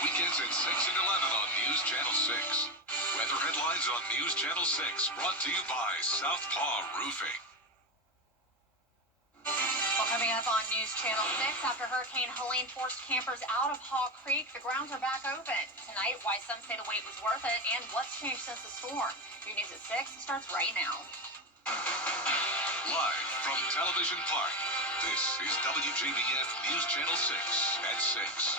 weekends at 6 and 11 on News Channel 6. Weather headlines on News Channel 6, brought to you by Southpaw Roofing. Well, coming up on News Channel 6, after Hurricane Helene forced campers out of Haw Creek, the grounds are back open. Tonight, why some say the wait was worth it and what's changed since the storm. Your news at 6 starts right now. Live from Television Park, this is WJBF News Channel 6 at 6.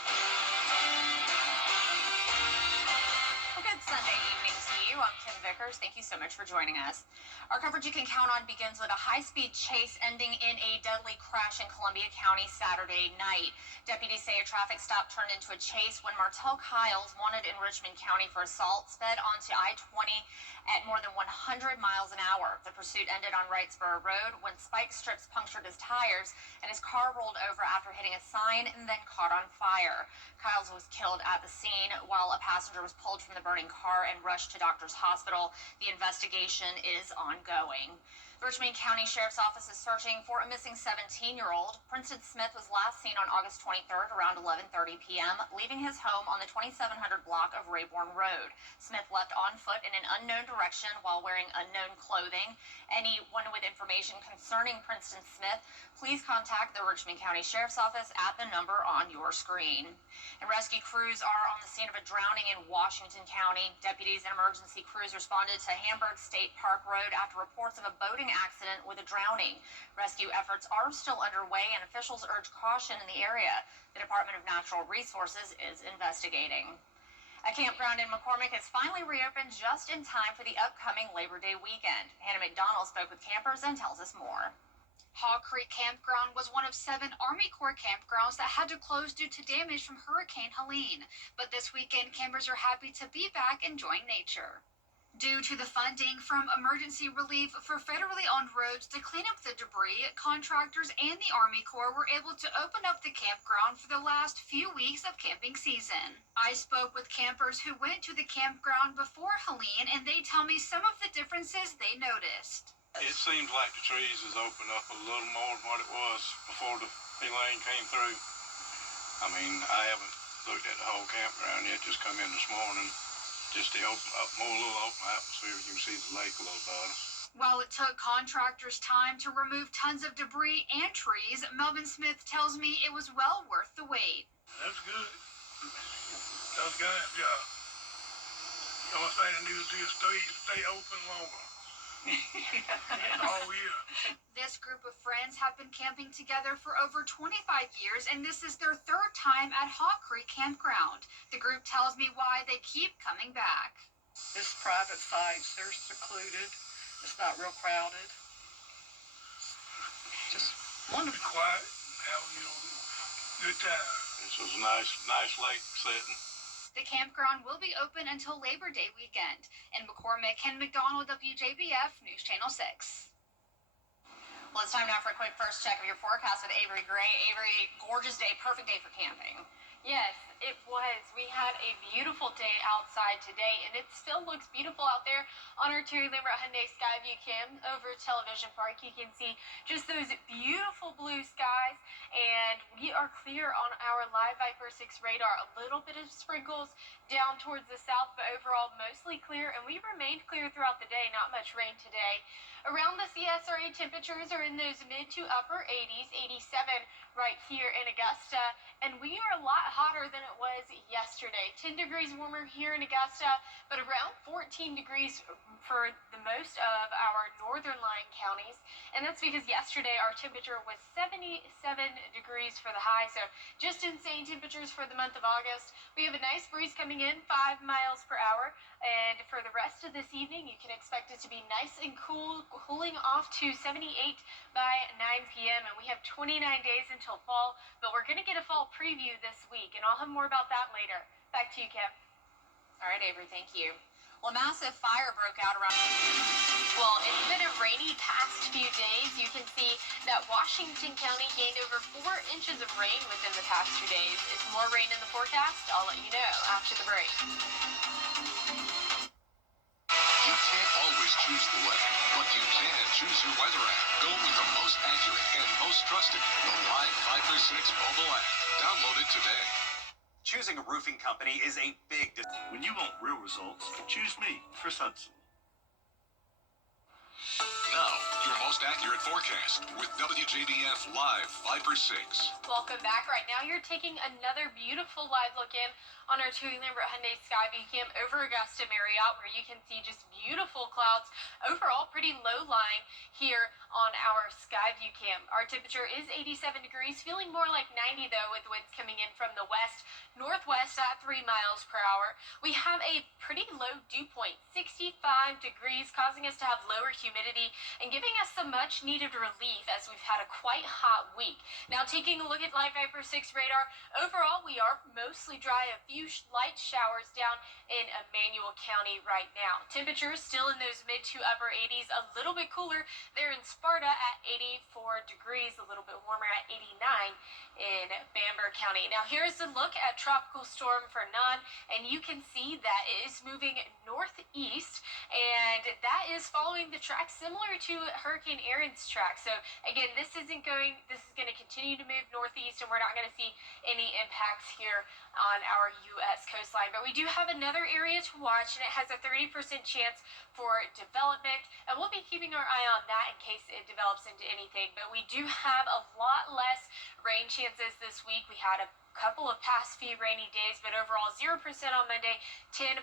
Well, good Sunday evening to you. I'm Kim Vickers. Thank you so much for joining us. Our coverage you can count on begins with a high-speed chase ending in a deadly crash in Columbia County Saturday night. Deputies say a traffic stop turned into a chase when Martell Kyles, wanted in Richmond County for assault, sped onto I-20 at more than 100 miles an hour. The pursuit ended on Wrightsboro Road when spike strips punctured his tires and his car rolled over after hitting a sign and then caught on fire. Kyles was killed at the scene while a passenger was pulled from the burning car and rushed to Doctors Hospital. The investigation is ongoing. The Richmond County Sheriff's Office is searching for a missing 17-year-old. Princeton Smith was last seen on August 23rd around 11:30 p.m., leaving his home on the 2700 block of Rayborn Road. Smith left on foot in an unknown direction while wearing unknown clothing. Anyone with information concerning Princeton Smith, please contact the Richmond County Sheriff's Office at the number on your screen. And rescue crews are on the scene of a drowning in Washington County. Deputies and emergency crews responded to Hamburg State Park Road after reports of a boating accident with a drowning. Rescue efforts are still underway and officials urge caution in the area. The Department of Natural Resources is investigating. A campground in McCormick is finally reopened just in time for the upcoming Labor Day weekend. Hannah McDonald spoke with campers and tells us more. Haw Creek Campground was one of 7 Army Corps campgrounds that had to close due to damage from Hurricane Helene. But this weekend, campers are happy to be back enjoying nature. Due to the funding from emergency relief for federally owned roads to clean up the debris, contractors and the Army Corps were able to open up the campground for the last few weeks of camping season. I spoke with campers who went to the campground before Helene, and they tell me some of the differences they noticed. It seems like the trees has opened up a little more than what it was before the Helene came through. I mean, I haven't looked at the whole campground yet, just come in this morning. Just the little open atmosphere, you can see the lake a little better. While it took contractors time to remove tons of debris and trees, Melvin Smith tells me it was well worth the wait. That's good. That was a good job. The only thing I need to do is stay open longer. All year. This group of friends have been camping together for over 25 years, and this is their 3rd time at Haw Creek Campground. The group tells me why they keep coming back. It's private sites. They're secluded. It's not real crowded. Just wonderful. Quiet, have good time. This was a nice lake setting. The campground will be open until Labor Day weekend. In McCormick, Ken McDonald, WJBF News Channel 6. Well, it's time now for a quick first check of your forecast with Avery Gray. Avery, gorgeous day, perfect day for camping. Yes, it was. We had a beautiful day outside today, and it still looks beautiful out there on our Terry Lambert Hyundai Skyview Cam over Television Park. You can see just those beautiful blue skies, and we are clear on our Live Viper 6 radar. A little bit of sprinkles down towards the south, but overall mostly clear, and we remained clear throughout the day. Not much rain today. Around the CSRA, temperatures are in those mid to upper 80s, 87 right here in Augusta, and we are a lot hotter than it was yesterday. 10 degrees warmer here in Augusta, but around 14 degrees for the most of our northern line counties, and that's because yesterday our temperature was 77 degrees for the high, so just insane temperatures for the month of August. We have a nice breeze coming in, 5 miles per hour, and for the rest of this evening, you can expect it to be nice and cool, cooling off to 78 by 9 p.m., and we have 29 days until fall, but we're going to get a fall preview this week, and I'll have more about that later. Back to you, Kim. All right, Avery, thank you. Well, a massive fire broke out around... Well, it's been a rainy past few days. You can see that Washington County gained over 4 inches of rain within the past 2 days. Is more rain in the forecast? I'll let you know after the break. You can't always choose the weather, but you can choose your weather app. Go with the most accurate and most trusted, the Live Viper 6 mobile app. Download it today. Choosing a roofing company is a big decision. When you want real results, choose me, Chris Hudson. Now, your most accurate forecast with WJBF Live Viper 6. Welcome back. Right now, you're taking another beautiful live look in on our Terry Lambert Hyundai Skyview Cam over Augusta Marriott, where you can see just beautiful clouds. Overall, pretty low lying here on our Skyview Cam. Our temperature is 87 degrees, feeling more like 90 though, with winds coming in from the west northwest at 3 miles per hour. We have a pretty low dew point, 65 degrees, causing us to have lower humidity and giving us some much needed relief as we've had a quite hot week. Now, taking a look at Live Viper 6 radar, overall we are mostly dry, a few light showers down in Emmanuel County right now. Temperatures still in those mid to upper 80s, a little bit cooler there in Sparta at 84 degrees, a little bit warmer at 89 in Bamberg County. Now, here's a look at Tropical Storm Fernand, and you can see that it is moving northeast, and that is following the track similar to Hurricane Aaron's track. So again, this is going to continue to move northeast, and we're not going to see any impacts here on our U.S. coastline. But we do have another area to watch, and it has a 30% chance for development, and we'll be keeping our eye on that in case it develops into anything. But we do have a lot less rain chances this week. We had a couple of past few rainy days, but overall 0% on Monday, 10%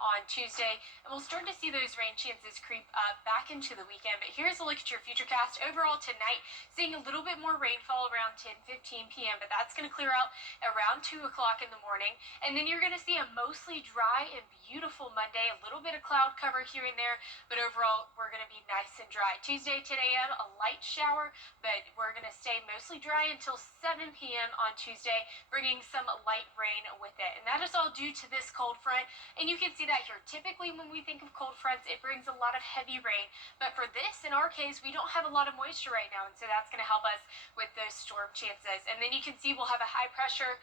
on Tuesday, and we'll start to see those rain chances creep up back into the weekend. But here's a look at your futurecast. Overall tonight, seeing a little bit more rainfall around 10:15 p.m., but that's going to clear out around 2 o'clock in the morning, and then you're going to see a mostly dry and beautiful Monday, a little bit of cloud cover here and there, but overall we're going to be nice and dry. Tuesday 10 a.m., a light shower, but we're going to stay mostly dry until 7 p.m. on Tuesday, bringing some light rain with it. And that is all due to this cold front, and you can see that here. Typically when we think of cold fronts, it brings a lot of heavy rain, but for this, in our case, we don't have a lot of moisture right now, and so that's going to help us with those storm chances. And then you can see we'll have a high pressure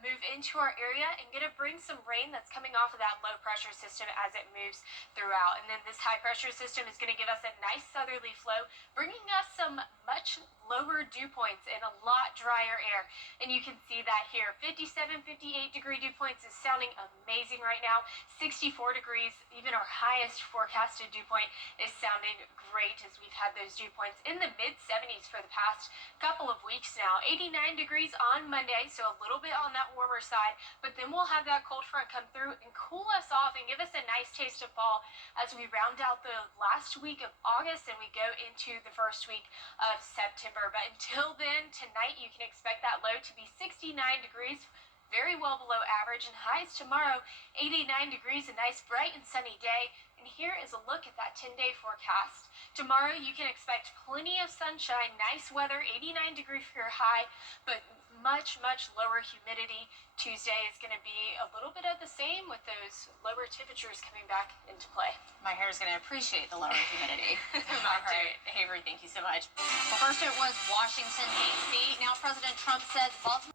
move into our area and going to bring some rain that's coming off of that low pressure system as it moves throughout. And then this high pressure system is going to give us a nice southerly flow, bringing us some much lower dew points and a lot drier air. And you can see that here. 57, 58 degree dew points is sounding amazing right now. 64 degrees, even our highest forecasted dew point, is sounding great as we've had those dew points in the mid 70s for the past couple of weeks now. 89 degrees on Monday, so a little bit on that warmer side, but then we'll have that cold front come through and cool us off and give us a nice taste of fall as we round out the last week of August and we go into the first week of September. But until then, tonight you can expect that low to be 69 degrees, very well below average, and highs tomorrow 89 degrees, a nice bright and sunny day. And here is a look at that 10-day forecast. Tomorrow you can expect plenty of sunshine, nice weather, 89 degrees for your high, but much lower humidity. Tuesday is going to be a little bit of the same with those lower temperatures coming back into play. My hair is going to appreciate the lower humidity. Mine too. Avery, thank you so much. Well, first it was Washington, D.C. Now President Trump says Baltimore...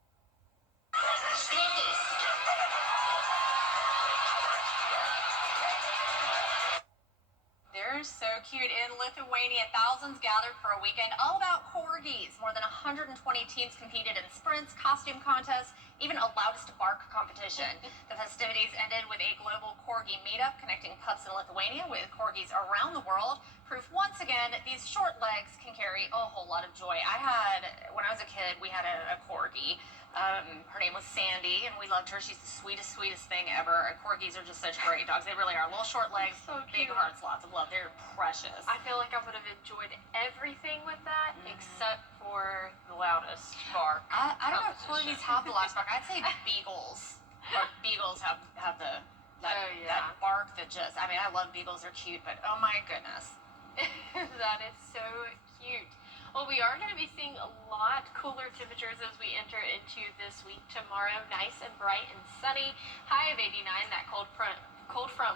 They're so cute. In Lithuania, thousands gathered for a weekend all about corgis. More than 120 teams competed in sprints, costume contests, even a loudest bark competition. The festivities ended with a global corgi meetup connecting pups in Lithuania with corgis around the world. Proof once again, these short legs can carry a whole lot of joy. When I was a kid, we had a corgi. Her name was Sandy, and we loved her. She's the sweetest thing ever. Corgis are just such great dogs. They really are. Little short legs, So big cute. hearts, lots of love. They're precious. I feel like I would have enjoyed everything with that except for the loudest bark. I don't know if competition. corgis have the last bark. I'd say beagles. Or beagles have that bark that just, I love beagles. They're cute, but oh my goodness. That is so cute. Well, we are going to be seeing a lot cooler temperatures as we enter into this week. Tomorrow, nice and bright and sunny. High of 89. That cold front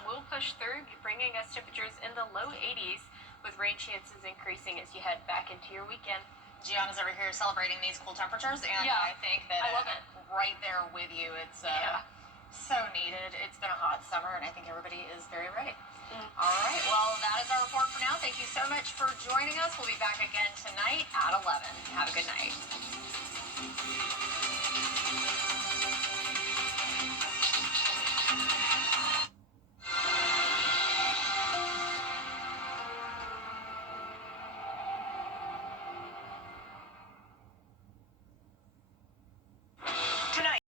will push through, bringing us temperatures in the low 80s with rain chances increasing as you head back into your weekend. Gianna's over here celebrating these cool temperatures, and Yeah, I think that I love it. right there with you. It's so needed. It's been a hot summer, and I think everybody is very ready. All right, well, that is our report for now. Thank you so much for joining us. We'll be back again tonight at 11. Have a good night.